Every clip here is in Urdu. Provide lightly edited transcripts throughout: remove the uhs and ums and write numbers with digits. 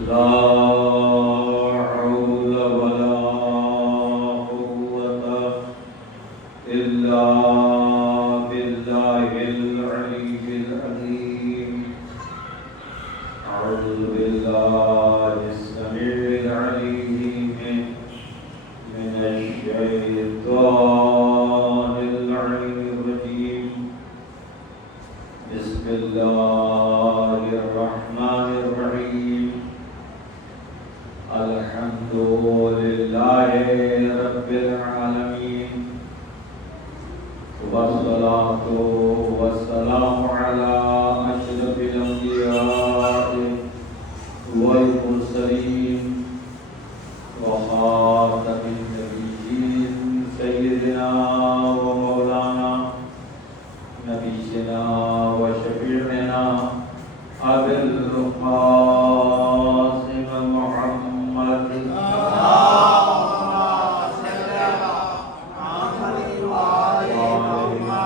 لا حول ولا قوة إلا بالله العلي العظيم. أعوذ بالله السميع العليم من الشيطان اللعين الرجيم. بسم الله الرحمن الرحيم. الحمد لله رب العالمين، والصلاة والسلام على أشرف الأنبياء والمرسلين وخاتم النبيين سيدنا ومولانا نبينا وشفيعنا أبي القاسم محمد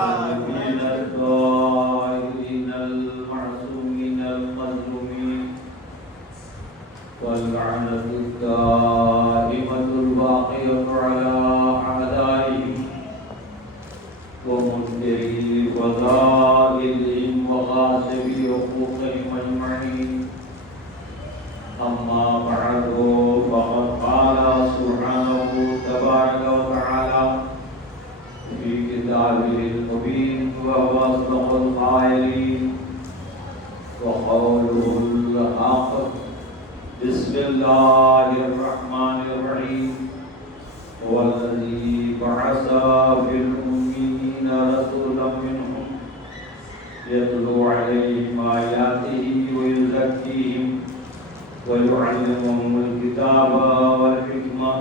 الطاهرين الطاهرين المعصومين المظلومين، واللعنة الدائمة الباقية على أعدائهم ومنكري فضائلهم وغاصبي حقوقهم أجمعين. أما بعد، فقد قال سبحانه تبارك وتعالى في كتابه المبين وهو أصدق القائلين وقوله الحق. بسم الله الرحمن الرحيم. هو الذي بعث في الأميين رسولا منهم يتلو عليهم آياته ويزكيهم ويعلمهم الكتاب والحكمة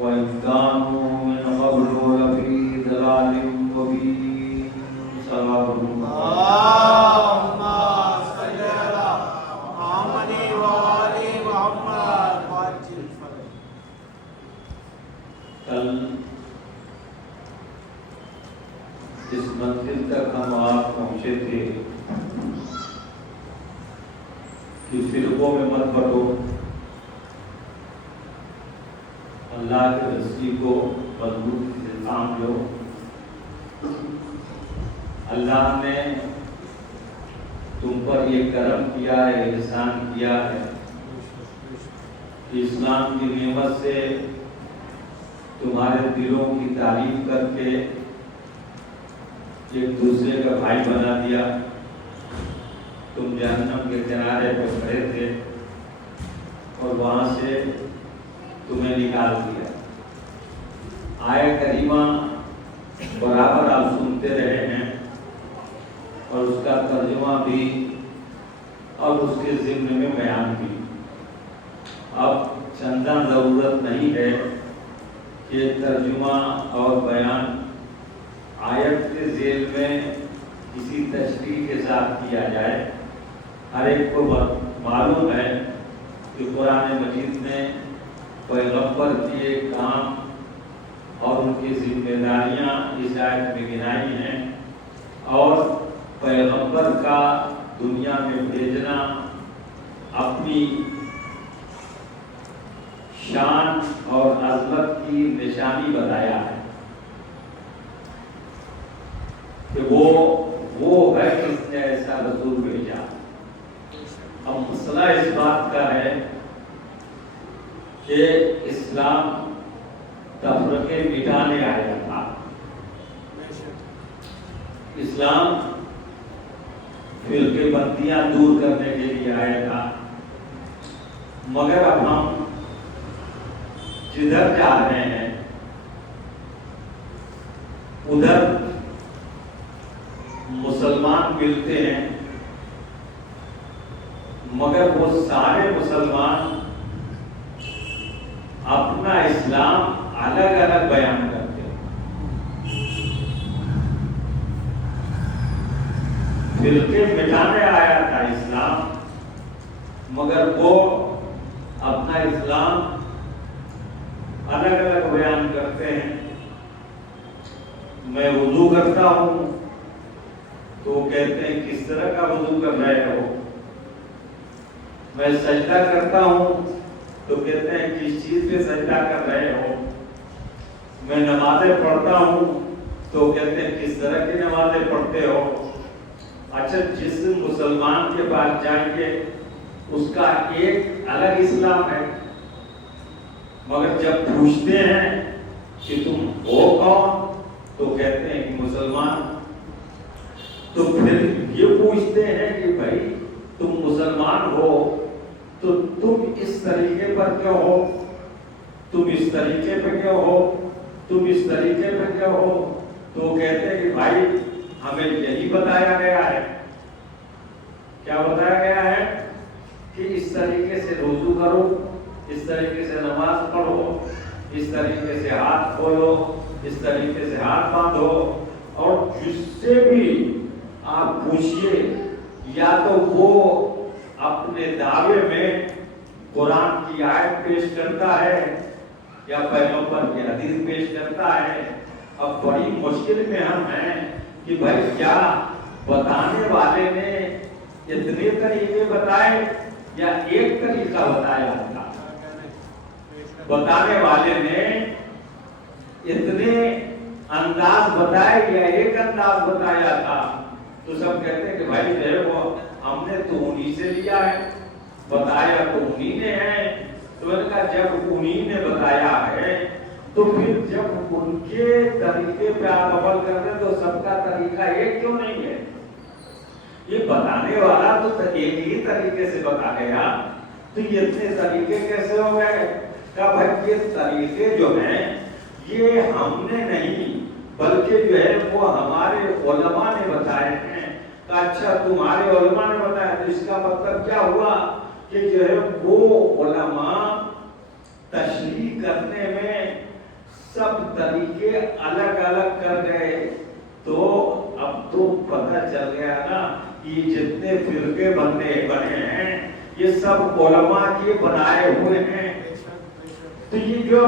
وإن كانوا من قبل لفي ضلال مبين. صلى اللهم صل على محمد وآل محمد وعجل فرجهم. کل اس منزل تک ہم آپ پہنچے تھے کہ فرقوں میں مت بٹو، اللہ کے رسی کو مضبوطی سے تھام لو. اللہ نے تم پر یہ کرم کیا ہے، احسان کیا ہے کہ اسلام کی نعمت سے تمہارے دلوں کی تعریف کر کے ایک دوسرے کا بھائی بنا دیا. تم جہنم کے کنارے پہ کھڑے تھے اور وہاں سے تمہیں نکال دیا. آیت کریمہ برابر آپ سنتے رہے ہیں اور اس کا ترجمہ بھی اور اس کے ضمن میں بیان بھی. اب چندہ ضرورت نہیں ہے کہ ترجمہ اور بیان آیت کے ذیل میں کسی تشریح کے ساتھ کیا جائے. ہر ایک کو معلوم ہے کہ قرآن مجید میں پیغمبر کیے کام اور ان کی ذمہ داریاں اس آیت میں گنائی ہیں، اور پیغمبر کا دنیا میں بھیجنا اپنی شان اور عظمت کی نشانی بتایا ہے کہ وہ ہے جس نے ایسا رسول بھیجا. اب مسئلہ اس بات کا ہے کہ اسلام تفرقے مٹانے آیا تھا. اسلام فرقے بندیاں دور کرنے کے لیے آیا تھا. مگر اب ہم جدھر جا رہے ہیں ادھر مسلمان ملتے ہیں، مگر وہ سارے مسلمان اپنا اسلام الگ الگ بیان کرتے ہیں. فرقے مٹانے آیا تھا اسلام، مگر وہ اپنا اسلام الگ الگ بیان کرتے ہیں. میں وضو کرتا ہوں تو کہتے ہیں کس طرح کا وضو کر رہے ہو. میں سجدہ کرتا ہوں تو کہتے ہیں کس چیز پہ سجدہ کر رہے ہو؟ میں نمازیں پڑھتا ہوں تو کہتے ہیں کس طرح کی نمازیں پڑھتے ہو؟ اچھا، جس مسلمان کے پاس جائیں گے اس کا ایک الگ اسلام ہے، مگر جب پوچھتے ہیں کہ تم ہو کون تو کہتے ہیں کہ مسلمان. تو پھر یہ پوچھتے ہیں کہ بھائی تم مسلمان ہو تو تم اس طریقے پر کیوں ہو؟ تم اس طریقے پہ کیوں ہو؟ تم اس طریقے پہ کیوں ہو؟ تو کہتے ہیں کہ بھائی ہمیں یہی بتایا گیا ہے. کیا بتایا گیا ہے؟ کہ اس طریقے سے وضو کرو، اس طریقے سے نماز پڑھو، اس طریقے سے ہاتھ کھولو، اس طریقے سے ہاتھ باندھو. اور جس سے بھی آپ پوچھئے یا تو وہ اپنے دعوے میں قرآن کی آیت پیش کرتا ہے یا پیغمبر کی حدیث پیش کرتا ہے. اب بڑی مشکل میں ہم ہیں کہ بھائی کیا بتانے والے نے اتنے طریقے بتائے یا ایک طریقہ بتایا تھا؟ بتانے والے نے اتنے انداز بتائے یا ایک انداز بتایا تھا؟ تو سب کہتے ہیں کہ بھائی دیکھو ہم نے تو انہی سے لیا ہے، بتایا تو انہی نے ہے. تو میں نے کہا جب انہی نے بتایا ہے تو پھر جب ان کے طریقے پہ آپ عمل کرتے تو سب کا طریقہ ایک کیوں نہیں ہے؟ یہ بتانے والا تو ایک ہی طریقے سے بتا گیا، تو یہ اتنے طریقے کیسے ہو گئے؟ کہ بھائی یہ طریقے جو ہیں یہ ہم نے نہیں بلکہ جو ہے وہ ہمارے علماء نے بتائے ہیں. کہ اچھا تمہارے علماء نے بتایا تو اس کا مطلب کیا ہوا کہ جو ہے وہ علماء تشریح کرنے میں سب طریقے الگ الگ کر گئے. تو اب تو پتہ چل گیا نا کہ جتنے فرقے بنے ہیں یہ سب علماء کے بنائے ہوئے ہیں. تو یہ جو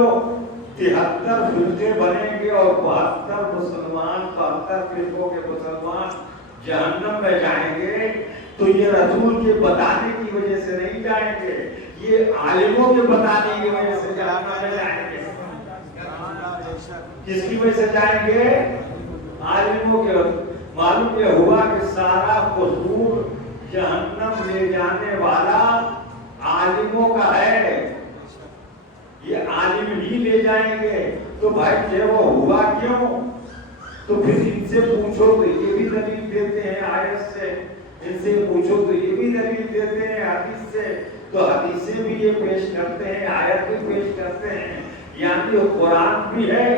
73 فرقے بنیں گے اور 72 مسلمان 72 فرقوں کے مسلمان جہنم میں جائیں گے تو یہ رسول کے بتانے کی وجہ سے نہیں جائیں گے، یہ عالموں کے بتانے کی وجہ سے جہنم میں جائیں گے. کس کی وجہ سے جائیں گے؟ عالموں کے. معلوم یہ ہوا کہ سارا قصور جہنم لے جانے والا عالموں کا ہے، یہ عالم ہی لے جائیں گے. تو بھائی کہ وہ ہوا کیوں؟ تو پھر ان سے پوچھو تو یہ بھی دلیل دیتے ہیں آیت سے، ان سے پوچھو تو یہ بھی دلیل دیتے ہیں حدیث سے. تو حدیثیں بھی یہ پیش کرتے ہیں، آیت بھی پیش کرتے ہیں، یعنی قرآن بھی ہے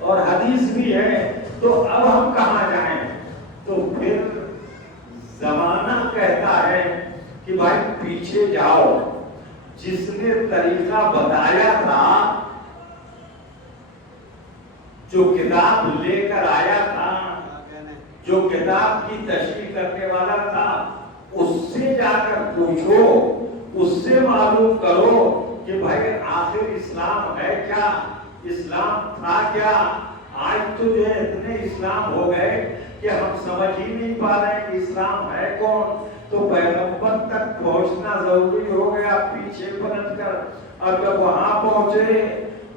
اور حدیث بھی ہے. تو اب ہم کہاں جائیں؟ تو پھر زمانہ کہتا ہے کہ بھائی پیچھے جاؤ. جس نے طریقہ بتایا تھا، جو کتاب لے کر آیا تھا، جو کتاب کی تشریح کرنے والا تھا، اس سے جا کر پوچھو، اس سے معلوم کرو کہ بھائی آخر اسلام ہے کیا، اسلام تھا کیا. آج تو جو ہے اتنے اسلام ہو گئے کہ ہم سمجھ ہی نہیں پا رہے کہ اسلام ہے کون. تو پیغمبر تک پہنچنا ضروری ہو گیا پیچھے پلٹ کر. اور جب وہاں پہنچے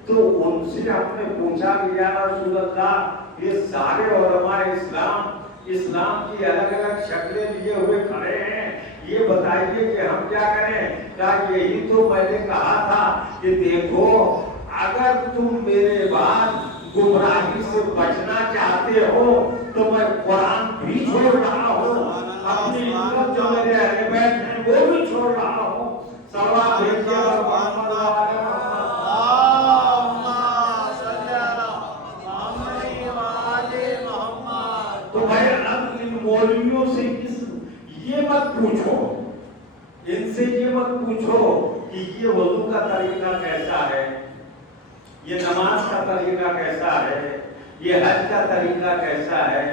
تو ان سے ہم نے پوچھا کہ یا رسول اللہ یہ سارے علماء اسلام کی الگ الگ شکلیں لیے ہوئے کھڑے ہیں، یہ بتائیے کہ ہم کیا کریں؟ کہا یہی تو میں نے کہا تھا کہ دیکھو اگر تم میرے بعد گمراہی سے بچنا چاہتے ہو تو میں قرآن بھی چھوڑ رہا ہوں، اپنی امت جو میرے اہل بیت ہیں وہ بھی چھوڑ رہا ہوں. صلوات بھیجیے اور محمد تو بھائی اب ان مولویوں سے یہ مت پوچھو، ان سے یہ مت پوچھو کہ یہ وضو کا طریقہ کیسا ہے، یہ نماز کا طریقہ کیسا ہے، یہ حج کا طریقہ کیسا ہے،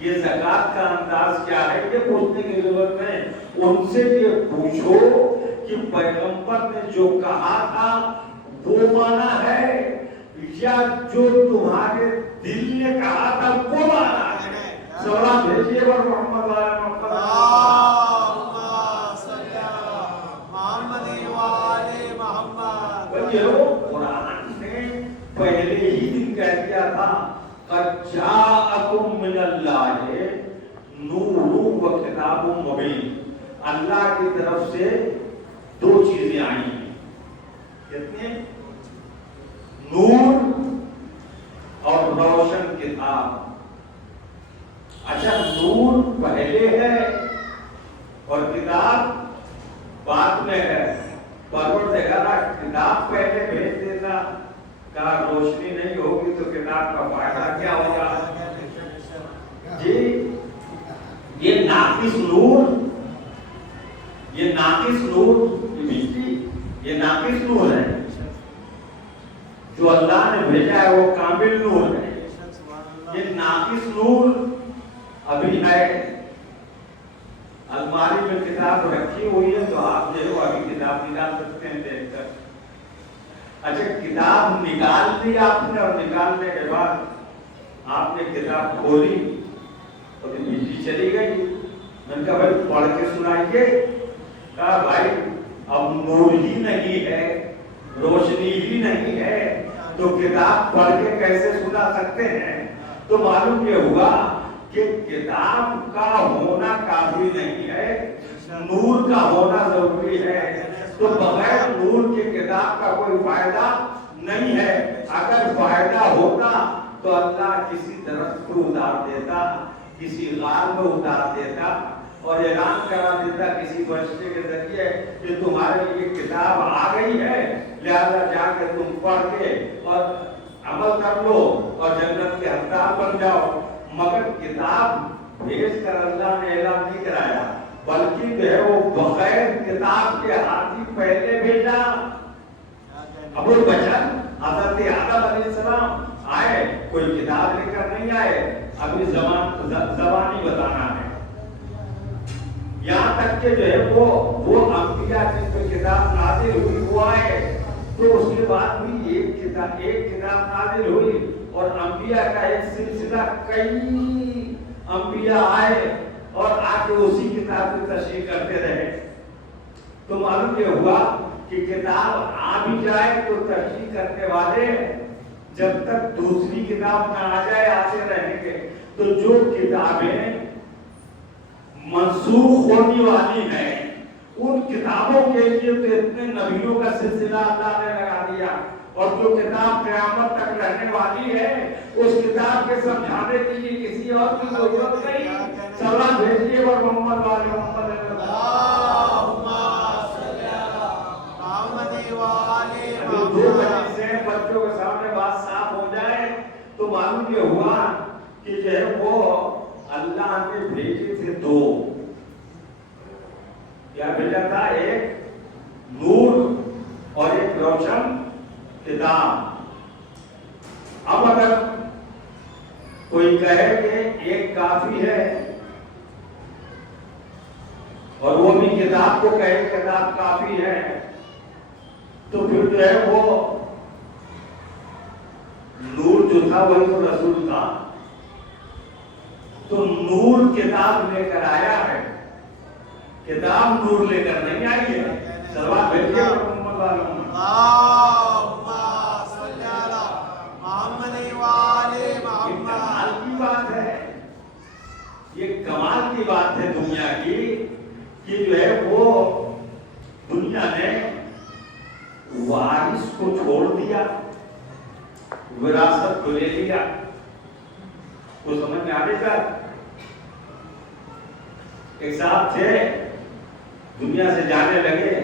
یہ زکوٰۃ کا انداز کیا ہے. یہ پوچھنے کی ضرورت ہے. ان سے یہ پوچھو کہ پیغمبر نے جو کہا تھا وہ مانا ہے یا جو تمہارے دل نے کہا تھا وہ مانا ہے. سوال بھیجیے اور محمد جو ہے وہ قرآن نے پہلے ہی دن کہہ دیا تھا قد جاءکم من اللہ نور و کتاب مبین، اللہ کی طرف سے دو چیزیں آئی ہیں، کتنے؟ نور اور روشن کتاب۔ اچھا نور پہلے ہے اور کتاب بعد میں ہے، پروردگار کتاب پہلے بھیج دیتا، کہا روشنی نہیں ہوگی تو کتاب کا فائدہ کیا ہوگا؟ جی یہ ناقص نور، یہ ناقص نور، یہ بجلی یہ ناقص نور ہے، جو اللہ نے بھیجا ہے وہ کامل نور ہے۔ یہ ناقص نور ابھی ہے، الماری میں کتاب رکھی ہوئی ہے تو آپ جو ہے ابھی کتاب نکال سکتے ہیں دیکھ کر۔ اچھا کتاب نکال دی آپ نے اور نکالنے کے بعد آپ نے کتاب کھولی اور بجلی چلی گئی، میں نے کہا بھائی پڑھ کے سنائیے، کہا بھائی اب نور ہی نہیں ہے، روشنی ہی نہیں ہے تو کتاب پڑھ کے کیسے سنا سکتے ہیں؟ تو معلوم یہ ہوا کہ کتاب کا ہونا کافی نہیں ہے، نور کا ہونا ضروری ہے، تو بغیر نور کے کتاب کا کوئی فائدہ نہیں ہے۔ اگر فائدہ ہوتا تو اللہ کسی درخت کو اتار دیتا، کسی غار میں اتار دیتا اور اعلان کرا دیتا کسی فرشتے کے ذریعے کہ تمہارے لیے کتاب آ گئی ہے، لہذا جا کے تم پڑھ کے اور عمل کر لو اور جنت کے حقدار بن جاؤ۔ مگر کتاب بھیج کر اللہ نے اعلان نہیں کرایا، بلکہ جو ہے وہ بغیر کتاب کے ہاتھی پہلے بھیجا۔ ابو بشر حضرت آدم علیہ السلام آئے، کوئی کتاب لے کر نہیں آئے، ابھی زبانی بتانا ہے، یہاں تک کہ جو ہے وہ انبیاء جن پہ کتاب نازل ہوئی وہ آئے، تو اس کے بعد بھی ایک کتاب نازل ہوئی اور انبیاء کا ایک سلسلہ، کئی انبیاء آئے اور آ کے اسی کتاب کی تشریح کرتے رہے۔ تو معلوم یہ ہوا کہ کتاب آ بھی جائے تو تشریح کرنے والے جب تک دوسری کتاب نہ آ جائے آتے رہیں گے۔ تو جو کتابیں منسوخ ہونے والی ہیں ان کتابوں کے لیے تو اتنے نبیوں کا سلسلہ اللہ نے لگا دیا، اور جو کتاب قیامت تک رہنے والی ہے اس کتاب کے سمجھانے کے لیے کسی اور کی ضرورت نہیں۔ سلام بھیجیے اور محمد والے محمد سے بچوں کے سامنے بات صاف ہو جائے تو معلوم یہ ہوا کہ جو ہے وہ اللہ نے بھیجے تھے دو، کیا بھیجا تھا؟ ایک نور اور ایک روشن کتاب۔ اب اگر کوئی کہے کہ ایک کافی ہے اور وہ بھی کتاب کو کہے کتاب کافی ہے تو پھر جو ہے وہ نور جو تھا وہی تو رسول تھا، تو نور کتاب لے کر آیا ہے، کتاب نور لے کر نہیں آئی ہے۔ سلوات بھیجیے محمد والے کمال کی بات ہے، یہ کمال کی بات ہے دنیا کی کہ جو ہے وہ دنیا نے وارث کو چھوڑ دیا، وراثت کو لے لیا۔ وہ سمجھ میں آنے کا ایک صاحب تھے، دنیا سے جانے لگے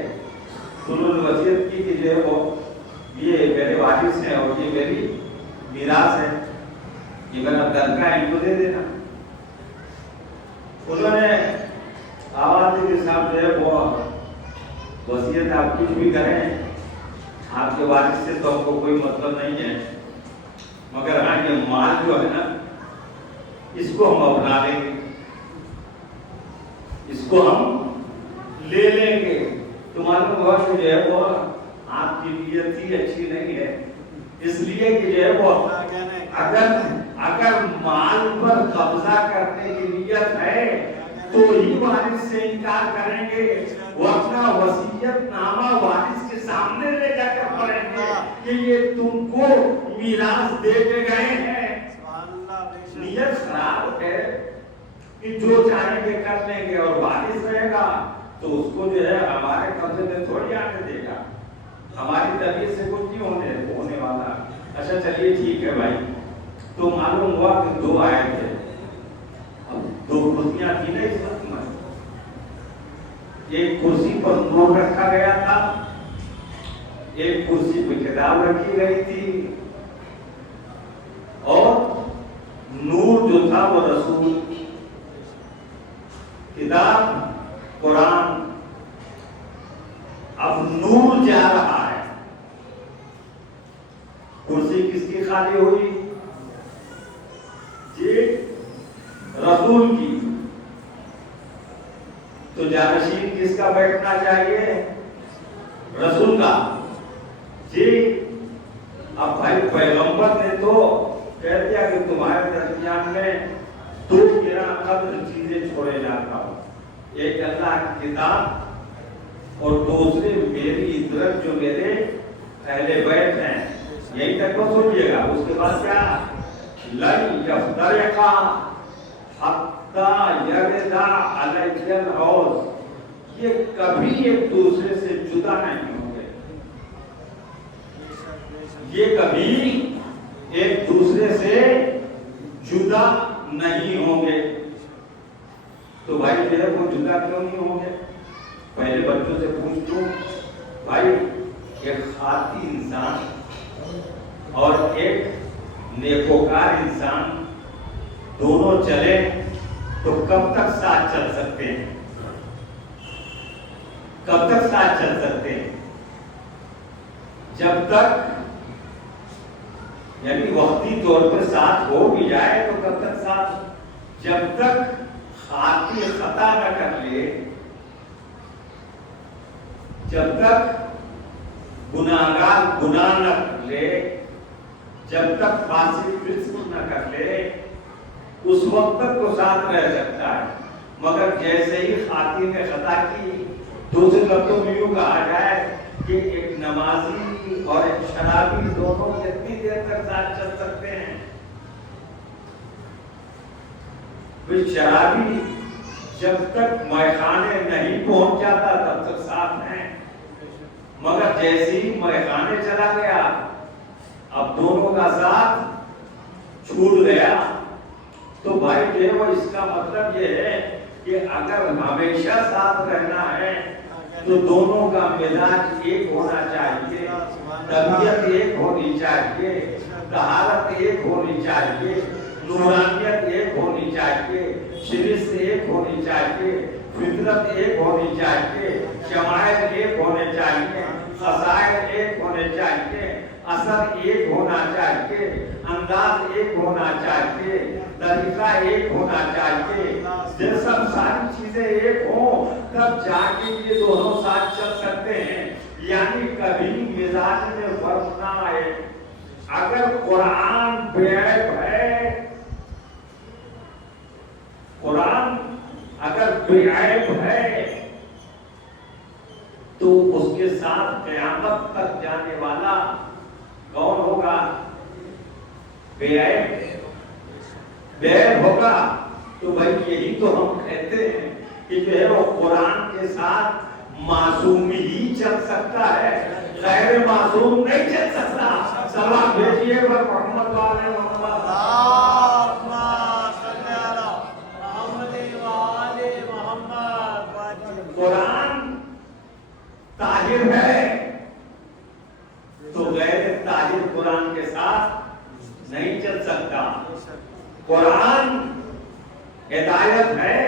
تو انہوں نے وصیت کی کہ جو ہے وہ یہ میرے وارث ہیں اور یہ میری میراث ہے، یہ میرا تنخواہ ان کو دے دینا۔ انہوں نے آواز دی کہ صاحب جو ہے وہ وصیت آپ کچھ بھی کریں، آپ کے وارث سے تو ہم کو کوئی مطلب نہیں ہے، مگر ہاں یہ مال جو ہے نا اس کو ہم اپنا لیں گے، اس کو ہم لے لیں گے۔ تو معلوم ہوا کہ جو ہے وہ آپ کی نیت ہی اچھی نہیں ہے، اس لیے کہ جو ہے وہ اگر مال پر قبضہ کرنے کی نیت ہے تو ہی وارث سے انکار کریں گے، وہ اپنا وصیت نامہ وارث کے سامنے لے جا کر پڑھیں گے کہ یہ تم کو میراث دے کے گئے ہیں. نیت خراب ہے کہ جو چاہیں گے کر لیں گے اور وارث رہے گا تو اس کو جو ہے ہمارے قبضے میں تھوڑی آنے دے گا. ہماری طبیعت سے کچھ نہیں ہونے والا. اچھا چلیے ٹھیک ہے بھائی. تو معلوم ہوا کہ 2 آئے تھے. اب 2 کرسیاں تھی نا اس وقت میں. ایک کرسی پر نور رکھا گیا تھا, ایک کرسی پہ کتاب رکھی گئی تھی, اور نور جو تھا وہ رسول, کتاب قرآن. اب نور جا رہا ہے, کرسی کس کی خالی ہوئی؟ جی رسول کی. تو جانشین کس کا بیٹھنا چاہیے؟ رسول کا. جی اب بھائی پیغمبر نے تو کہہ دیا کہ تمہارے درمیان میں 2 گراں قدر چیزیں چھوڑے جاتا ہوں. ایک اللہ کی کتاب اور دوسرے میری عزت جو میرے اہل بیت ہیں. یہی تک بس سوچیے گا. اس کے بعد کیا؟ لن یفترقا حتی یردا علی الحوض. یہ کبھی ایک دوسرے سے جدا نہیں ہوں گے. یہ کبھی ایک دوسرے سے جدا نہیں ہوں گے. تو بھائی جو ہے وہ جدا کیوں نہیں ہوں گے؟ پہلے بچوں سے پوچھ لوں بھائی, ایک خاطی انسان اور ایک نیکوکار انسان دونوں چلے تو کب تک ساتھ چل سکتے ہیں؟ کب تک ساتھ چل سکتے ہیں؟ جب تک یعنی وقتی طور پر ساتھ ہو بھی جائے تو کب تک ساتھ؟ جب تک خاطی خطا نہ کر لے, جب تک گناہگار گناہ نہ کر لے, جب تک فاسق فسق نہ کر لے, اس وقت تک تو ساتھ رہ سکتا ہے. مگر جیسے ہی خاطی نے خطا کی, دوسرے لفظوں میں یوں کہا جائے کہ ایک نمازی اور ایک شرابی دونوں کتنی دیر تک ساتھ چل سکتے ہیں؟ شرابی جب تک میخانے نہیں پہنچ جاتا تب تک ساتھ ہیں, مگر جیسے ہی میخانے چلا گیا اب دونوں کا ساتھ چھوٹ گیا. تو بھائی جو ہے وہ اس کا مطلب یہ ہے کہ اگر ہمیشہ ساتھ رہنا ہے تو دونوں کا مزاج ایک ہونا چاہیے, طبیعت ایک ہونی چاہیے, طہارت ایک ہونی چاہیے, نورانیت ایک ہونی چاہیے, شرف ایک ہونی چاہیے, فطرت ایک ہونی چاہیے, شمائل ایک ہونے چاہیے, خصائل ایک ہونے چاہیے, اثر ایک ہونا چاہیے, انداز ایک ہونا چاہیے, طریقہ ایک ہونا چاہیے. جب سب ساری چیزیں ایک ہوں تب جا کے یہ دونوں ساتھ چل سکتے ہیں. یعنی کبھی مزاج میں فرق نہ آئے. اگر قرآن بے عیب ہے, قرآن اگر بے عیب ہے تو اس کے ساتھ قیامت تک جانے والا کون ہوگا؟ بے عیب. بے عیب ہوگا. تو بھائی یہی تو ہم کہتے ہیں کہ جو ہے وہ قرآن کے ساتھ معصوم ہی چل سکتا ہے, غیر معصوم نہیں چل سکتا. سلام بھیجیے پر محمد والے محمد. قرآن طاہر ہے تو غیر طاہر قرآن کے ساتھ نہیں چل سکتا. قرآن ہدایت ہے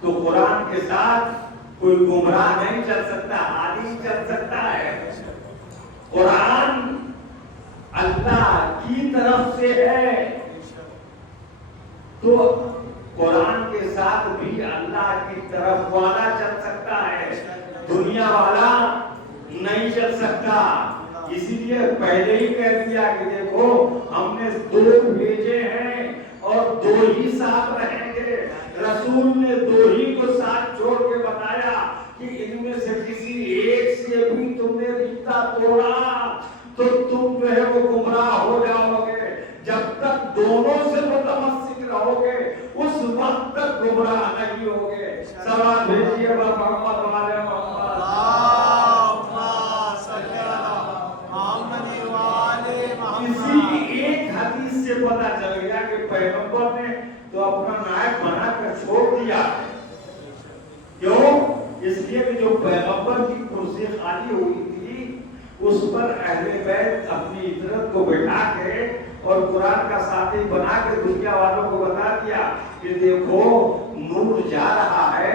تو قرآن کے ساتھ کوئی گمراہ نہیں چل سکتا, عادی چل سکتا ہے. قرآن اللہ کی طرف سے ہے تو قرآن کے ساتھ بھی اللہ کی طرف والا چل سکتا ہے, دنیا والا نہیں چل سکتا. اسی لیے پہلے ہی کہہ دیا کہ دیکھو ہم نے 2 بھیجے ہیں اور 2 ہی ساتھ رہیں گے. رسول نے 2 ہی کو ساتھ چھوڑ کے بتایا کہ ان میں سے کسی ایک سے بھی تم نے رشتہ توڑا تو اوپر کی کرسی خالی ہوئی تھی، اس پر اہل بیت اپنی اطرت کو بٹھا کے اور قرآن کا ساتھی بنا کے دنیا والوں کو بتا دیا کہ دیکھو نور جا رہا ہے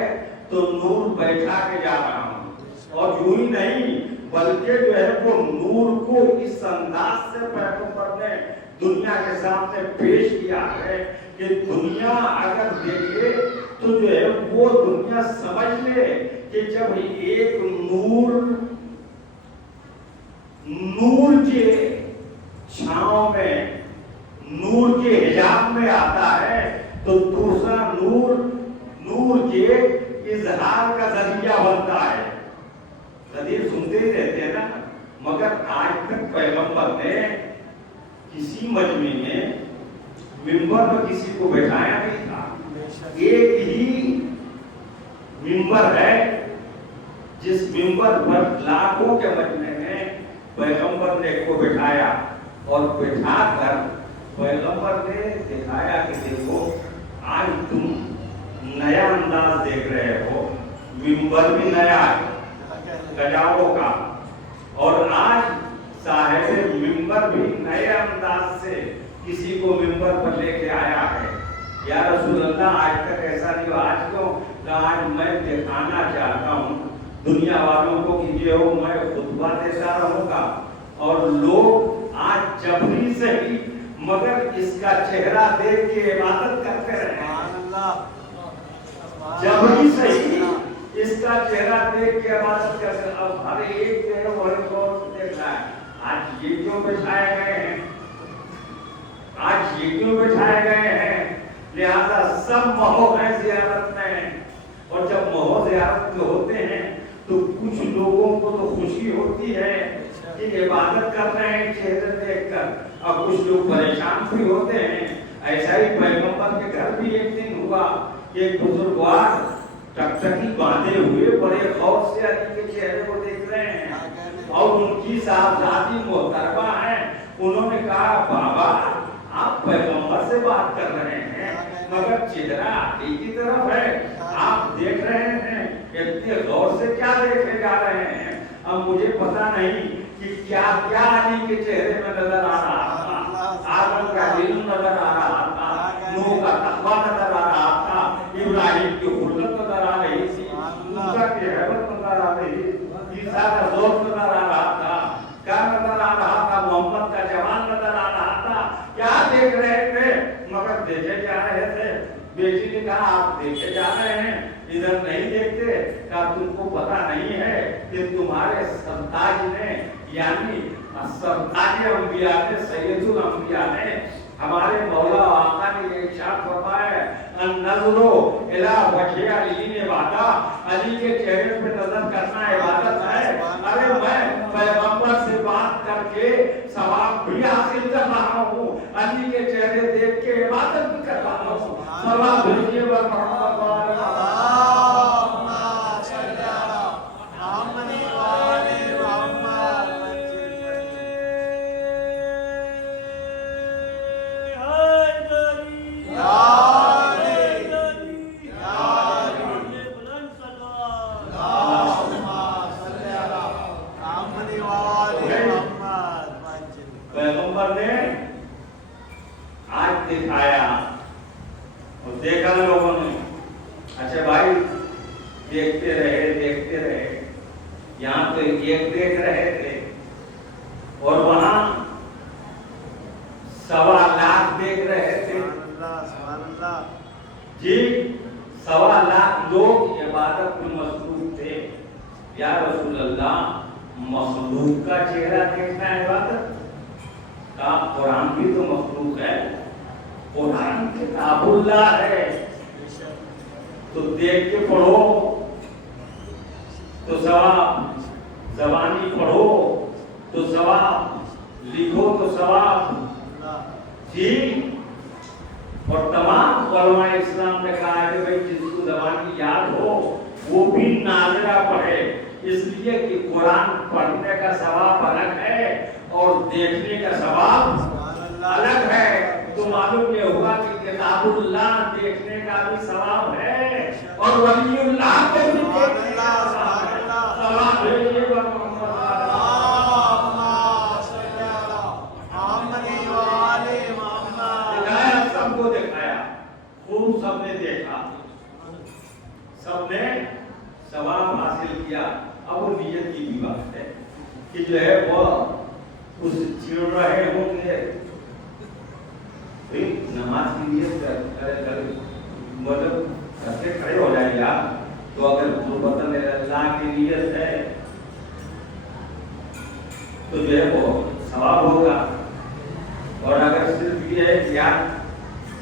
تو نور بیٹھا کے جا رہا ہوں، اور یوں ہی نہیں بلکہ جو ہے وہ نور کو اس انداز سے پیغمبر نے دنیا کے سامنے پیش کیا ہے کہ دنیا اگر دیکھے تو جو ہے وہ دنیا سمجھ لے کہ جب ایک نور کے چھاؤں میں، نور کے حجاب میں آتا ہے تو دوسرا نور کے اظہار کا ذریعہ بنتا ہے۔ حدیث سنتے ہی رہتے ہیں نا، مگر آج تک پیغمبر نے کسی مجمع میں منبر پر کسی کو بٹھایا نہیں تھا۔ ایک ہی منبر ہے جس منبر پر لاکھوں کے مجمع میں پیغمبر نے کو بٹھایا، اور بٹھا کر پیغمبر نے دکھایا کہ دیکھو آج تم نیا انداز دیکھ رہے ہو، منبر بھی نیا ہے گجاؤں کا، اور آج صاحب منبر بھی نئے انداز سے کسی کو منبر پر لے کے آیا ہے۔ یا رسول اللہ آج تک ایسا نہیں ہوا، آج کیوں؟ کہ آج میں دکھانا چاہتا ہوں دنیا والوں کو کہ یہ ہو میں خطبہ دیتا رہوں گا، اور لوگ آج جبری سے ہی مگر اس کا چہرہ دیکھ کے عبادت کرتے رہے، جبری سے ہی اس کا چہرہ دیکھ کے عبادت کرتے ہیں۔ اب ہر ایک جو ہے وہ غور سے دیکھ رہا ہے آج یہ کیوں بٹھائے گئے ہیں، آج یہ کیوں بٹھائے گئے ہیں، لہذا سب مہو ہیں زیارت میں، اور جب مہو زیارت میں ہوتے ہیں تو کچھ لوگوں کو تو خوشی ہوتی ہے کہ عبادت کر رہے ہیں چہرے دیکھ کر، اور کچھ لوگ پریشان بھی ہوتے ہیں۔ ایسا ہی پیغمبر کے گھر بھی ایک دن ہوا کہ ایک بزرگوار ٹکٹکی باندھے ہوئے بڑے خوف سے علی کے چہرے کو دیکھ رہے ہیں، اور ان کی صاحبزادی محترمہ ہیں، انہوں نے کہا بابا آپ پیغمبر سے بات کر رہے ہیں مگر چہرہ علی کی طرف ہے، آپ دیکھ رہے ہیں اتنے غور سے کیا دیکھے جا رہے ہیں؟ اب مجھے پتا نہیں کہ کیا کیا علی کے چہرے میں نظر آ رہا تھا، آدم کا علم نظر آ رہا تھا، نوح کا تقویٰ نظر آ رہا تھا، ابراہیم کی خلت نظر آ رہی تھی، موسیٰ کی حیبت نظر آ رہی تھی، عیسیٰ کا ذوق نظر آ رہا تھا، کیا نظر آ رہا تھا؟ محمد کا جوان نظر آ رہا تھا، کیا دیکھ رہے تھے؟ مگر دیکھے جا رہے تھے۔ بیٹی نے کہا آپ دیکھے جا رہے ہیں ادھر نہیں دیکھتے، کہا تم کو پتا نہیں ہے کہ تمہارے سرتاج نے یعنی سرتاج انبیاء نے سید الانبیاء نے ہمارے مولا و آقا نے یہ ارشاد فرمایا ہے النظر الی وجہ علی عبادت، علی کے چہرے پہ نظر کرنا عبادت ہے۔ ارے میں پیغمبر سے بات کر کے ثواب بھی حاصل کر رہا ہوں، علی کے چہرے دیکھ کے عبادت بھی کر رہا ہوں۔ ثواب بھیجیے محمد پیغمبر نے آج دکھایا اور دیکھا لوگوں نے، اچھا بھائی دیکھتے رہے، یہاں تو ایک دیکھ رہے تھے اور وہاں 1.25 لاکھ دیکھ رہے تھے، جی 1.25 لاکھ لوگ عبادت میں مصروف تھے۔ یا رسول اللہ مخلوق کا چہرہ دیکھنا عبادت کا؟ قرآن بھی تو مخلوق ہے، قرآن کتاب اللہ ہے، تو دیکھ کے پڑھو تو ثواب، زبانی پڑھو تو ثواب، لکھو تو ثواب، جی۔ اور تمام علماء اسلام نے کہا ہے کہ بھئی جس کو زبانی یاد ہو وہ بھی ناظرہ پڑھے، اس لیے کہ قرآن پڑھنے کا ثواب الگ ہے اور دیکھنے کا ثواب الگ ہے۔ تو معلوم یہ ہوا کہ کتاب اللہ دیکھنے کا بھی ثواب ہے اور ولی اللہ کو بھی دیکھنے کا ثواب ہے۔ کیا، اب وہ نیت کی بھی بات ہے کہ جو ہے وہ اس چڑ رہے ہوں گے نماز کی نیت مطلب کے کھڑے ہو جائیں گے آپ، تو اگر قربت اللہ کی نیت ہے تو جو ہے وہ ثواب ہوگا، اور اگر صرف یہ ہے کہ یار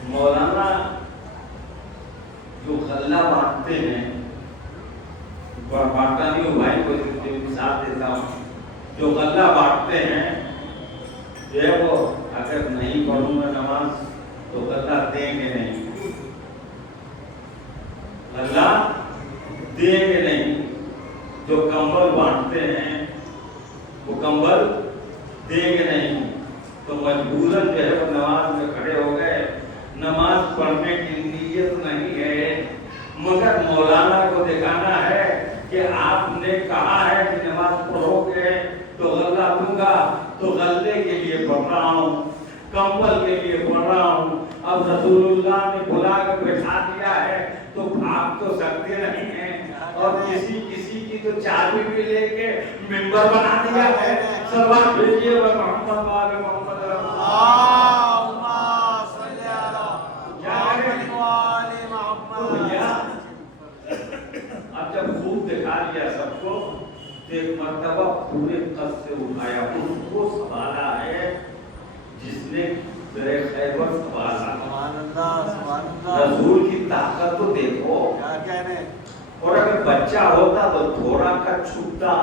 مولانا جو غلہ بانٹتے ہیں، بانٹتا نہیں ہوں بھائی کو مثال دیتا ہوں، جو غلہ بانٹتے ہیں جو ہے وہ اگر نہیں پڑھوں گا نماز تو غلہ دیں گے نہیں، غلہ دیں گے نہیں، جو کمبل بانٹتے ہیں وہ کمبل دیں گے نہیں، تو مجبوراً جو ہے وہ نماز میں کھڑے ہو گئے، نماز پڑھنے کی نیت نہیں ہے، مگر مولانا کو دکھانا ہے کہ آپ نے کہا ہے کہ نماز پڑھو گے تو غلہ دوں گا، تو غلے کے لیے پڑھ رہا ہوں، کمبل کے لیے پڑھ رہا ہوں، اب رسول اللہ نے بلا کر بٹھا دیا ہے تو بھاگ تو سکتے نہیں ہیں، اور کسی کی تو چابی بھی لے کے ممبر بنا دیا ہے، سلوات بھیجیے محمد والے محمد اب جب خوب دکھا دیا سب کو، ایک مرتبہ پورے قصد سے اٹھایا، اس کو سنبھالا ہے جس نے درے خیبر سنبھالا، رسول کی طاقت تو دیکھو، اور اگر بچہ ہوتا تو تھوڑا کا چھپتا،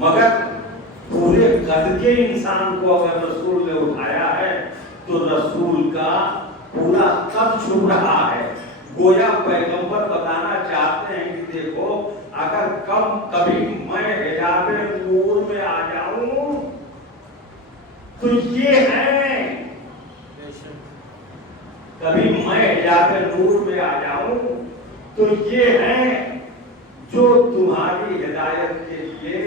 مگر پورے قد کے انسان کو اگر رسول نے اٹھایا ہے تو رسول کا پورا قد چھپ رہا ہے، گویا پیغمبر بتانا چاہتے ہیں کہ دیکھو اگر کبھی میں حجاب نور میں آ جاؤں تو یہ ہے، کبھی میں حجاب نور میں آ جاؤں تو یہ ہے جو تمہاری ہدایت کے لیے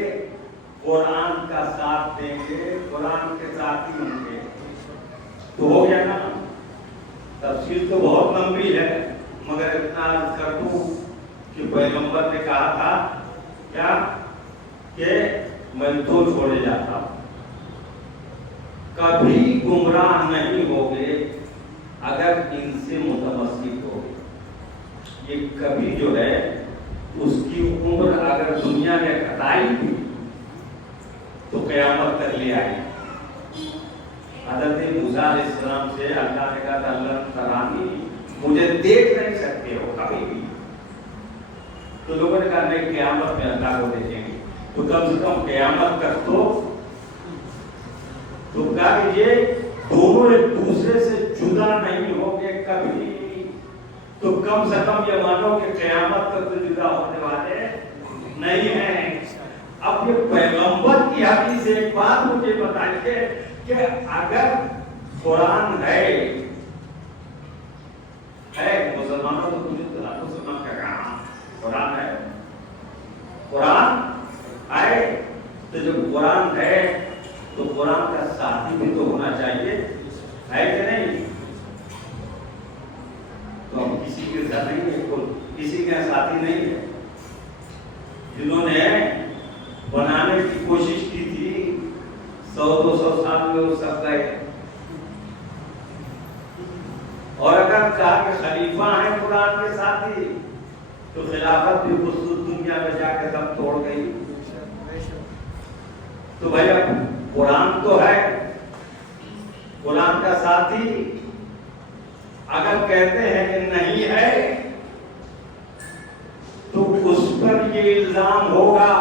قرآن کا ساتھ دیں گے، قرآن کے ساتھ ہی ہوں گے، تو ہو گیا نا۔ تفصیل تو بہت لمبی ہے، مگر اتنا عرض کر دوں کہ پیغمبر نے کہا تھا کیا کہ میں تو چھوڑے جاتا ہوں، کبھی گمراہ نہیں ہوگے اگر ان سے متمسک ہو، یہ کبھی جو ہے اس کی عمر اگر دنیا میں کٹائی بھی تو قیامت تک لے آئی۔ حضرت موسیٰ علیہ السلام سے اللہ نے کہا تھا اللہ ترانی مجھے دیکھ نہیں سکتے ہو کبھی بھی، تو لوگوں نے کہا نہیں قیامت میں اللہ کو دیکھیں گے، تو کم سے کم قیامت تک تو کہا کہ یہ دونوں ایک دوسرے سے جدا نہیں ہوں گے کبھی، تو کم سے کم یہ مانو کہ قیامت تک تو جدا ہونے والے نہیں ہیں۔ اب یہ پیغمبر کی حدیث ایک بات مجھے بتائیے کہ اگر قرآن ہے مسلمانوں تو مسلمان کا کہاں قرآن ہے، قرآن ہے تو جب قرآن ہے تو قرآن کا ساتھی بھی تو ہونا چاہیے، ہے کہ نہیں؟ تو ہم کسی کے ساتھ نہیں ہے، کسی کا ساتھی نہیں ہے، جنہوں نے بنانے کی کوشش کی تھی 100-200 سال میں وہ سب گئے، اور اگر کہا کہ خلیفہ ہیں قرآن کے ساتھی تو خلافت بھی اس دنیا میں جا کے دم توڑ گئی۔ تو بھائی اب قرآن تو ہے، قرآن کا ساتھی اگر کہتے ہیں کہ نہیں ہے تو اس پر یہ الزام ہوگا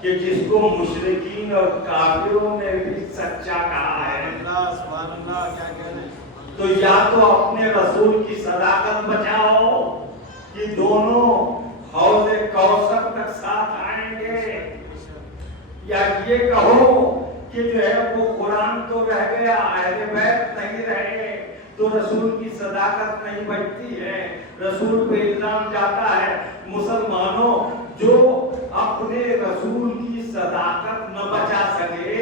کہ جس کو مشرکین اور کافروں نے بھی سچا کہا ہے، تو یا تو اپنے رسول کی صداقت بچاؤ کہ دونوں حوض کوثر تک ساتھ آئیں گے، یا یہ کہو کہ جو ہے وہ قرآن تو رہ گیا، اہل بیت نہیں رہے، تو رسول کی صداقت نہیں بچتی ہے، رسول پہ الزام جاتا ہے۔ مسلمانوں جو اپنے رسول کی صداقت نہ بچا سکے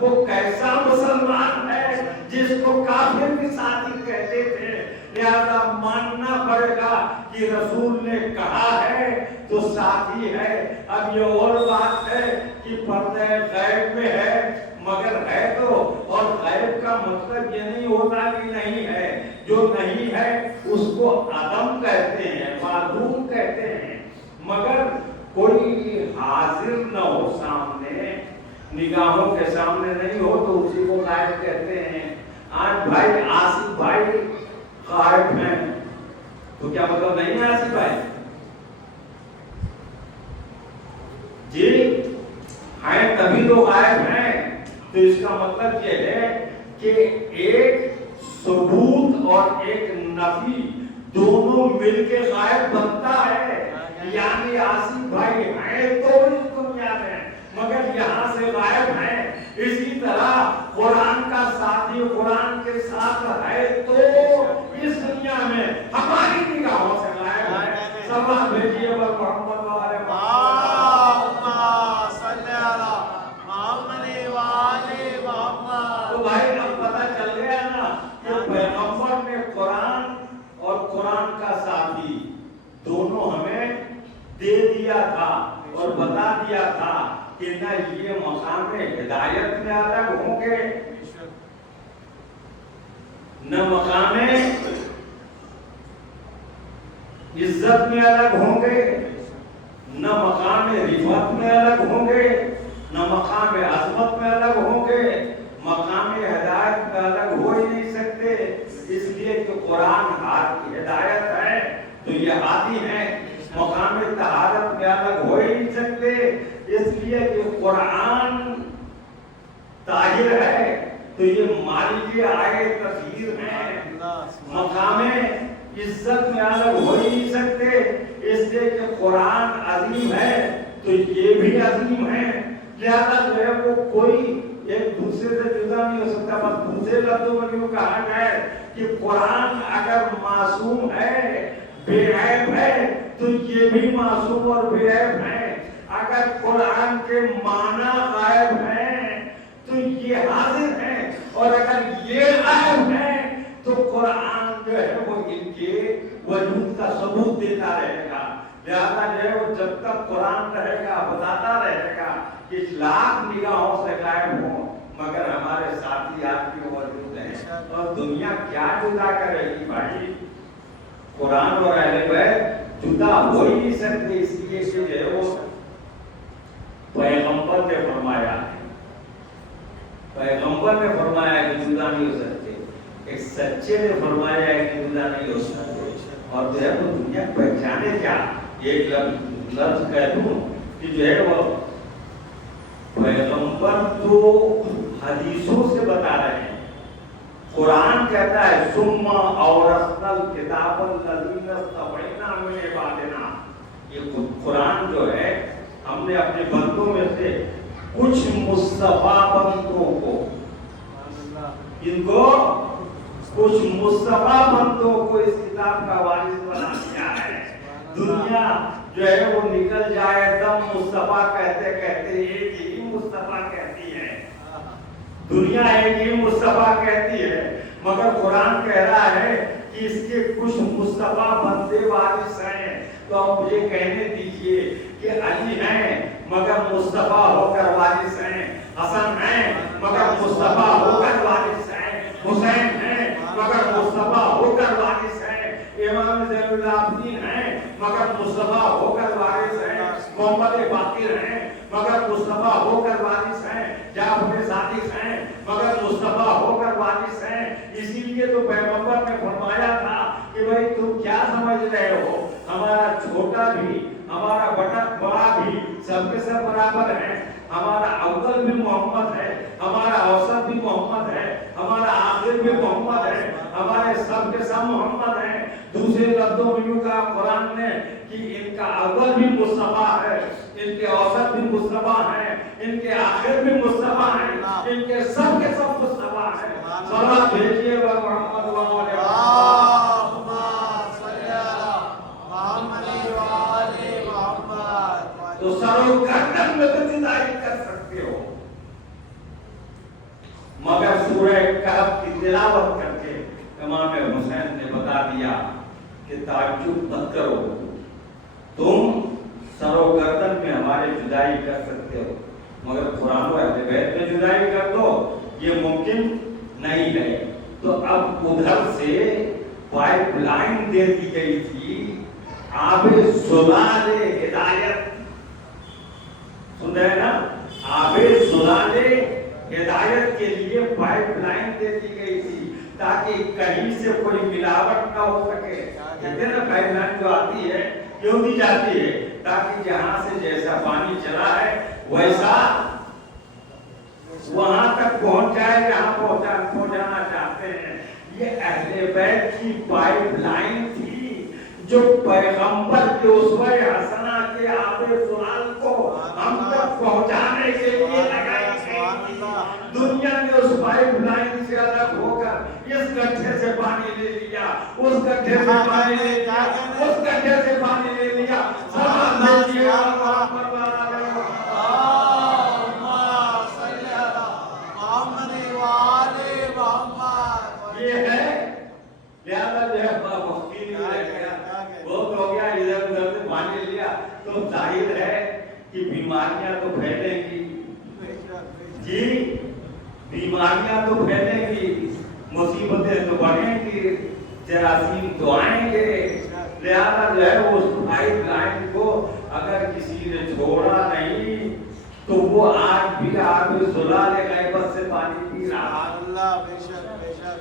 وہ کیسا مسلمان ہے جس کو کافر بھی ساتھی کہتے تھے؟ لہذا ماننا پڑے گا کہ رسول نے کہا ہے تو ساتھی ہے. اب یہ اور بات ہے کہ پردہ غیب میں ہے مگر ہے تو، اور غیب کا مطلب یہ نہیں ہوتا کہ نہیں ہے. جو نہیں ہے اس کو عدم کہتے ہیں، معدوم کہتے ہیں. مگر کوئی حاضر نہ ہو سامنے، نگاہوں کے سامنے نہیں ہو تو اسی کو غائب کہتے ہیں. آج بھائی آصف بھائی غائب ہیں تو کیا مطلب نہیں ہے آصف بھائی؟ جی ہیں تبھی تو غائب ہیں. تو اس کا مطلب یہ ہے کہ ایک ثبوت اور ایک نفی دونوں مل کے غائب بنتا ہے. یعنی آصف بھائی ہیں تو اس دنیا میں مگر یہاں سے غائب ہیں. اسی طرح قرآن کا ساتھی قرآن کے ساتھ ہے تو اس دنیا میں ہماری نگاہوں سے غائب ہے. سلام بھیجیے پر محمد والے تو بھائی اب پتہ چل گیا نا کہ پیغمبر نے قرآن اور قرآن کا ساتھی دونوں ہمیں دے دیا تھا اور بتا دیا تھا کہ نہ یہ مقام ہدایت میں الگ ہوں گے، نہ مقام عزت میں الگ ہوں گے، نہ مقام رفعت میں الگ ہوں گے، نہ مقام عظمت میں الگ ہوں گے. مقام ہدایت میں الگ ہو ہی نہیں سکتے، اس لیے کہ قرآن ہدایت ہے تو یہ ہادی ہے. مقام طہارت میں الگ ہو ہی نہیں سکتے، اس لیے کہ قرآن طاہر ہے تو یہ مالک آئے تطہیر ہے. مقام عزت میں الگ ہو ہی نہیں سکتے، اس لیے کہ قرآن عظیم ہے تو یہ بھی عظیم ہے. لہذا جو ہے وہ کوئی ایک دوسرے سے جدا نہیں ہو سکتا. بس دوسرے لفظوں میں یوں کہا جائے کہ قرآن اگر معصوم ہے، بے عیب ہے تو یہ بھی معصوم اور بے عیب ہے. اگر قرآن کے معنی غائب ہیں تو یہ حاضر ہیں، اور اگر یہ غائب ہیں تو قرآن جو ہے وہ ان کے وجود کا ثبوت دیتا رہے گا. لہذا جو ہے وہ جب تک قرآن رہے گا بتاتا رہے گا کہ لاکھ نگاہوں سے غائب ہوں مگر ہمارے ساتھی آپ کے موجود ہیں. اور دنیا کیا جدا کرے گی بھائی؟ قرآن اور اہل بیت جدا ہو ہی نہیں سکتے، اس لیے کہ جو ہے وہ پیغمبر نے فرمایا کہ جدا نہیں ہو سکتے. ایک سچے نے فرمایا ہے کہ جدا نہیں ہو سکتے. اور جو ہے وہ دنیا پہچانے کیا؟ ایک لفظ کہہ دوں کہ جو ہے وہ پیغمبر تو حدیثوں سے بتا رہے ہیں. قرآن کہتا ہے ثم اورثنا الکتاب الذین اصطفینا من عبادنا. یہ قرآن جو ہے ہم نے اپنے بندوں میں سے کچھ مصطفیٰ بندوں کو، ان کو کچھ مصطفیٰ بندوں کو اس کتاب کا وارث بنا دیا ہے. دنیا جو ہے وہ نکل جائے دم مصطفیٰ کہتے کہتے ایک ہی مصطفیٰ کہتی ہے. دنیا ایک ہی مصطفیٰ کہتی ہے مگر قرآن کہہ رہا ہے کہ اس کے کچھ مصطفیٰ بندے وارث ہیں. تو اب مجھے کہنے دیجئے کہ علی ہیں مگر مصطفیٰ ہو کر وارث ہیں، حسن ہیں مگر مصطفیٰ ہو کر وارث ہیں، حسین ہیں مگر مصطفیٰ ہو کر وارث ہیں، امام زین العابدین ہیں مگر مصطفیٰ ہو کر وارث ہیں، محمد باقر ہیں مگر مصطفیٰ ہو کر وارث ہیں، جعفر صادق ہیں مگر مصطفیٰ ہو کر وارث ہیں. اسی لیے تو پیغمبر نے فرمایا تھا کہ بھائی تم کیا سمجھ رہے ہو، ہمارا چھوٹا بھی ہمارا بڑا بھی سب کے سب برابر ہیں. ہمارا اول بھی محمد ہے، ہمارا اوسط بھی محمد ہے، ہمارا آخر بھی محمد ہے، ہمارے سب کے سب محمد ہیں. دوسرے لفظوں میں یوں کہا قرآن نے کہ ان کا اول بھی مصطفیٰ ہے، ان کے اوسط بھی مصطفیٰ ہیں، ان کے آخر بھی مصطفیٰ ہیں، ان کے سب مصطفیٰ ہیں. صلوات بھیجیے محمد وعلى تو سرو گردن میں تو جدائی کر سکتے ہو مگر سورہ کہف کی تلاوت کر کے امام حسین نے بتا دیا کہ تعجب مت کرو، تم ہمارے جدائی کر سکتے ہو، مگر قرآن و اہل بیت میں جدائی کر دو یہ ممکن نہیں ہے۔ تو اب ادھر سے پائپ لائن دے دی گئی تھی، آب زلال ہدایت، سن رہے ہیں نا، آب زلال ہدایت کے لیے پائپ لائن دے دی گئی تھی تاکہ کہیں سے کوئی ملاوٹ نہ ہو سکے۔ کہتے ہیں نا پائپ لائن جو آتی ہے کیوں دی جاتی ہے؟ تاکہ جہاں سے جیسا پانی چلا ہے ویسا وہاں تک پہنچ جائے جہاں پہنچانا چاہتے ہیں۔ یہ اہل بیت کی پائپ لائن تھی جو پیغمبر کے اسوہ حسنہ کے آب زلال کو ہم تک پہنچانے کے لیے لگائی گئی۔ دنیا نے اس پائپ لائن سے الگ ہو کر اس گڈھے سے پانی لے لیا، اس گڈھے سے پانی لے لیا، اس گڈھے سے پانی لے لیا، سلام بھیجیے محمد والا یہ ہے۔ لہذا جو ہے وقتی نہیں رہ گیا، بہت ہو گیا، ادھر ادھر سے پانی لیا تو ظاہر ہے کہ بیماریاں تو پھیلیں گی، جی بیماریاں تو پھیلیں گی، مصیبتیں تو بڑھیں گی، جراثیم تو آئیں گے۔ لہذا جو ہے اس پائپ لائن کو اگر کسی نے چھوڑا نہیں تو وہ آج بھی آب زلال غیبت سے پانی پی رہا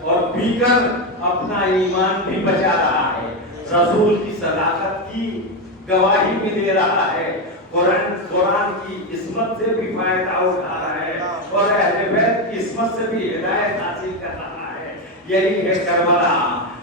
اور پی کر اپنا ایمان بھی بچا رہا ہے، رسول کی صداقت کی گواہی بھی دے رہا ہے، قرآن کی عصمت سے بھی فائدہ اٹھا رہا ہے اور اہل بیت کی عصمت سے بھی ہدایت حاصل کر رہا ہے۔ یہی ہے کربلا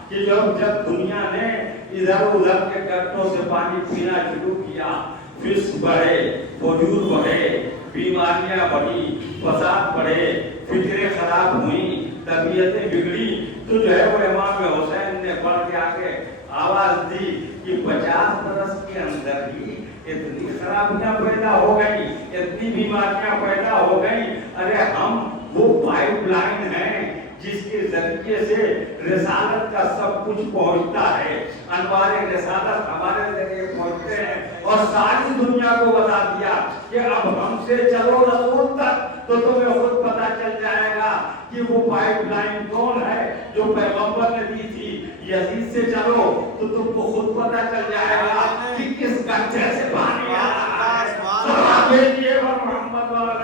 کہ جب دنیا نے ادھر ادھر کے گڈھوں سے پانی پینا شروع کیا، فسق بڑھے، فجور بڑھے، بیماریاں بڑھی، فساد بڑھے، فکریں خراب ہوئیں، طبیعتیں بگڑی، تو جو ہے وہ امام حسین نے پڑھ کے آگے آواز دی کہ 50 برس کے اندر ہی اتنی خرابیاں پیدا ہو گئی، اتنی بیماریاں پیدا ہو گئی، ارے ہم وہ پائپ لائن ہیں جس کے ذریعے سے رسالت کا سب کچھ پہنچتا ہے، انوار رسالت ہمارے ذریعے پہنچتے ہیں، اور ساری دنیا کو بتا دیا کہ اب ہم سے چلو رسول تک تو تمہیں خود پتا چل جائے گا کہ وہ پائپ لائن کون ہے جو پیغمبر نے دی تھی۔ یزید سے چلو تو تم کو خود پتا چل جائے گا کہ کس گڈھے سے پانی آ رہا ہے۔ سلام بھیجیے محمد والا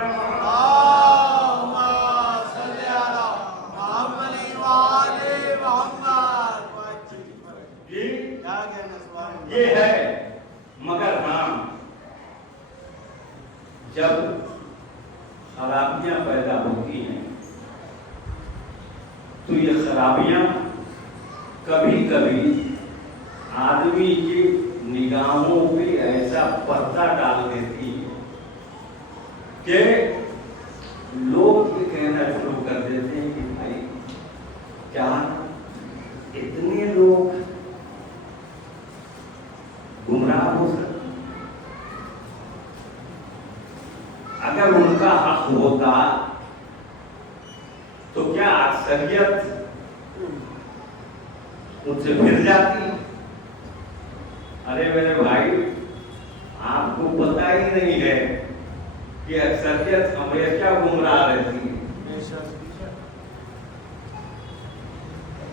یہ ہے۔ مگر ہاں جب خرابیاں پیدا ہوتی ہیں تو یہ خرابیاں کبھی کبھی آدمی کی نگاہوں پہ ایسا پردہ ڈال دیتی ہے کہ لوگ یہ کہنا شروع کر دیتے ہیں کہ بھائی کیا اتنے لوگ گمراہ ہو سکتے؟ اگر ان کا حق ہوتا تو کیا اکثریت ان سے پھر جاتی؟ ارے میرے بھائی، آپ کو پتہ ہی نہیں ہے کہ اکثریت ہمیشہ گمراہ رہتی ہے۔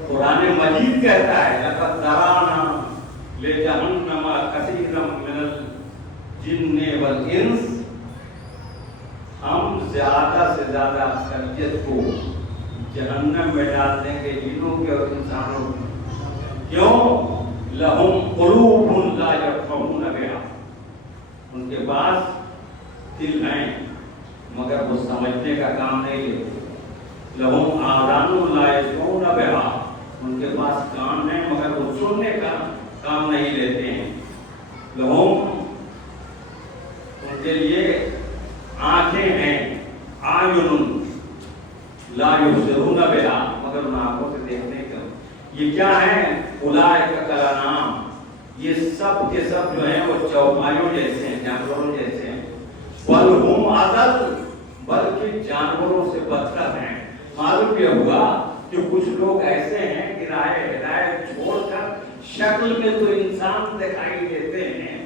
قرآن مجید کہتا ہے لَقَدْ ذَرَأْنَا لِجَهَنَّمَ كَثِيرًا مِنَ الْجِنِّ وَالْإِنسِ، ہم زیادہ سے زیادہ اکثریت کو جہنم میں ڈال دیں گے، جنوں کے اور انسانوں کے۔ کیوں؟ لَهُمْ قُلُوبٌ لَا يَفْقَهُونَ بِهَا، ان کے پاس دل ہیں مگر وہ سمجھنے کا کام نہیں لیتے۔ لَهُمْ آذَانٌ لَا يَسْمَعُونَ بِهَا، ان کے پاس کان ہے مگر وہ سننے کا کام نہیں لیتے ہیں۔ لَهُمْ، ان کے لیے آنکھیں ہیں، آیُن لا یبصرون بہا، مگر ان آنکھوں سے دیکھنے کا۔ یہ کیا ہے؟ اولئک کالانعام، یہ سب کے سب جو ہیں وہ چوپایوں جیسے ہیں، جانوروں جیسے ہیں۔ بل ہم اضل، بلکہ جانوروں سے بدتر ہیں۔ معلوم یہ ہوا کہ کچھ لوگ ایسے ہیں کہ راہ ہدایت چھوڑ کر شکل میں تو انسان دکھائی دیتے ہیں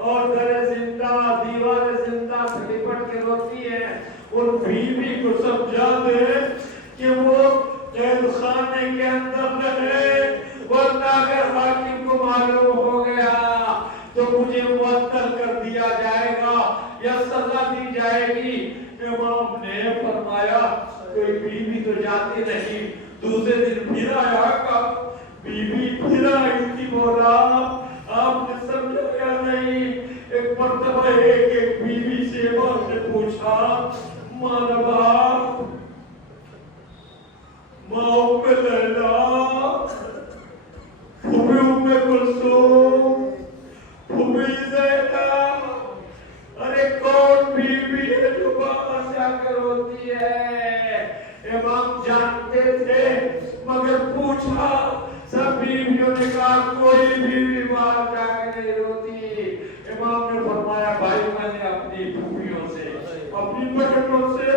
اور در زندہ دیوار زندہ سے لپٹ کے روتی ہے، ان بیوی کو سمجھا دے کہ وہ قید خانے کے اندر رہے، ورنہ اگر حاکم کو معلوم ہو گیا تو مجھے معطل کر دیا جائے گا یا سزا دی جائے گی۔ امام نے فرمایا کوئی بیوی تو جاتی نہیں۔ دوسرے دن پھر آیا کہ بیوی پھر آئی تھی، بولا آپ نے سمجھایا نہیں۔ ایک مرتبہ ایک بیوی سے امام نے پوچھا، ماں ام لیلا، پھوپھی ام کلثوم، پھوپھی زینب، ارے کون بیوی ہے جو باہر جا کر روتی ہے؟ امام جانتے تھے مگر پوچھا، سب بیویوں نے کہا کوئی بیوی باہر جا کے نہیں روتی۔ امام نے فرمایا بھائی میں نے اپنی پھوپھیوں سے، اپنی بہنوں سے،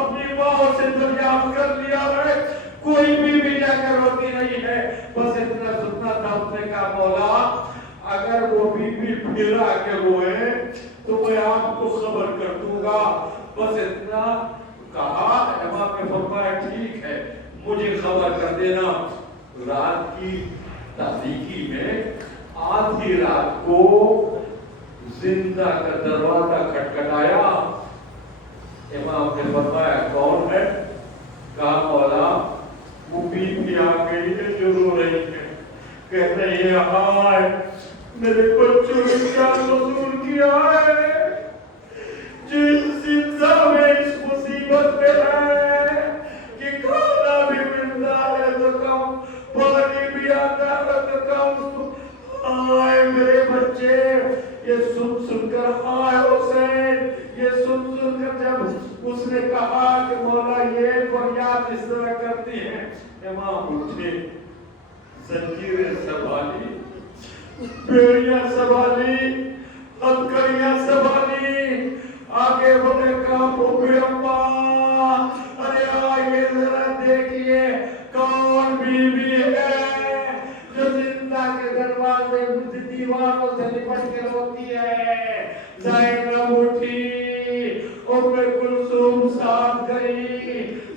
اپنی ماں سے دریافت کر لیا ہے، کوئی بیوی جا کر روتی نہیں ہے۔ بس اتنا سننا تھا، اس نے کہا مولا اگر وہ بیوی پھر آ کے روئے تو میں آپ کو خبر کر دوں گا، بس اتنا کہا۔ امام نے فرمایا ٹھیک ہے مجھے خبر کر دینا۔ رات کی تاریکی میں آدھی رات کو زندہ کا دروازہ کھٹکھٹایا۔ امام نے فرمایا کون ہے؟ کہا مولا وہ بیوی آ گئی ہے جو رو رہی ہے، کہہ رہی ہے ہائے میرے بچوں نے کیا قصور کیا ہے جس زندہ میں اس مصیبت میں ہے کہ کھانا بھی ملتا ہے تو کم، پانی بھی آتا ہے تو کم، ہائے میرے بچے۔ یہ سن کر ہائے حسین، یہ سن کر جب اس نے کہا کہ مولا یہ فریاد اس طرح کرتی ہے، امام اٹھے، زنجیریں سنبھالی، بیڑیاں سنبھالی، ہتھکڑیاں سنبھالی، آگے بڑھے کہا پھوپھی اماں ارے آئیے ذرا دیکھیے کون بیوی ہے جو زندہ کے دروازے دیواروں سے لپٹ کے روتی ہے۔ زینب اٹھی، ام کلثوم ساتھ گئی،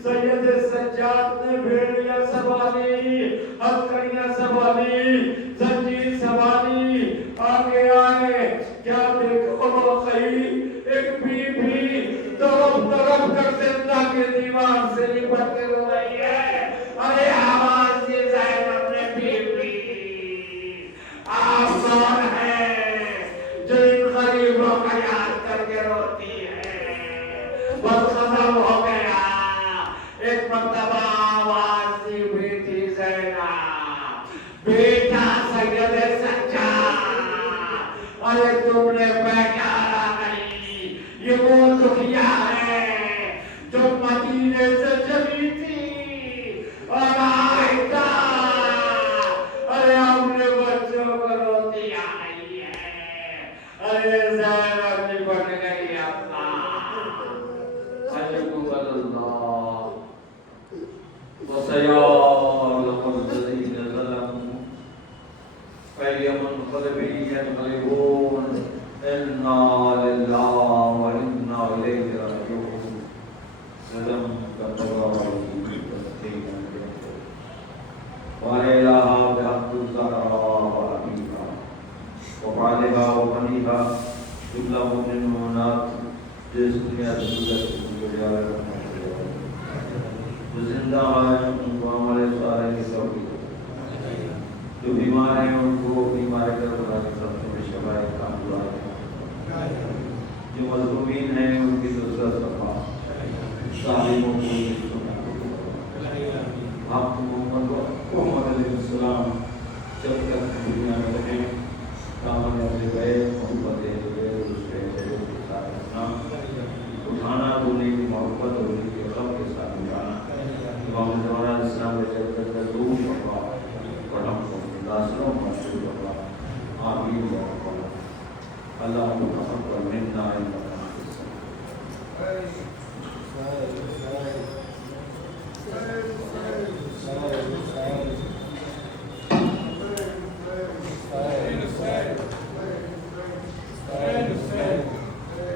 سید سجاد نے بھیڑیاں سنبھالی، ہتھکڑیاں سنبھالی، زنجیر سنبھالی، آگے آئے، کیا دیکھو واقعی ایک بیوی طرف کر زندہ کے دیوار سے لپٹ کے رو رہی ہے۔ ارے آواز دی زینب نے بیوی آپ کون ہے جو ان غریبوں کا یاد کر کے روتی ہے؟ بس ختم ہو گیا۔ ایک مرتبہ آواز دی ہوئی تھی زینب، بیٹا سید سجاد، ارے تم نے پہچانا نہیں، یہ وہ دنیا ہے جو مدینے سے چلی تھی اور آئے گا، ارے ہم نے بچوں کو روتی آئی ہے۔ ارے زینب لپٹ گئی اپنا، حجب اللہ وسيعلم الذين ظلموا أي منقلب ينقلبون إنا لله وإنا إليه راجعون صدق الله وعليها بحق الزهراء وأبيها وفعلها وبنيها جملة مؤمنات جسم يدل زندہ ہے ان کو ہمارے سارے کی توفیق، جو بیمار ہیں ان کو بیماری کا خدا کی طرف سے شفا کا دعا ہے، جو مظلومین ہیں ان کی نصرت فرما، ظالموں کو آپ محمد علیہ السلام جب تک دنیا میں رہیں کام سے گئے محبت گئے اس کے ساتھ رکھنا، اٹھانا دھونے کی محبت اور ان کے غم کے ساتھ اٹھانا، امام زمان اسلام کے جب تک دور شفا اور ہم کو داسلوں مشہور شفا آمین و اللہ تقبل منا انک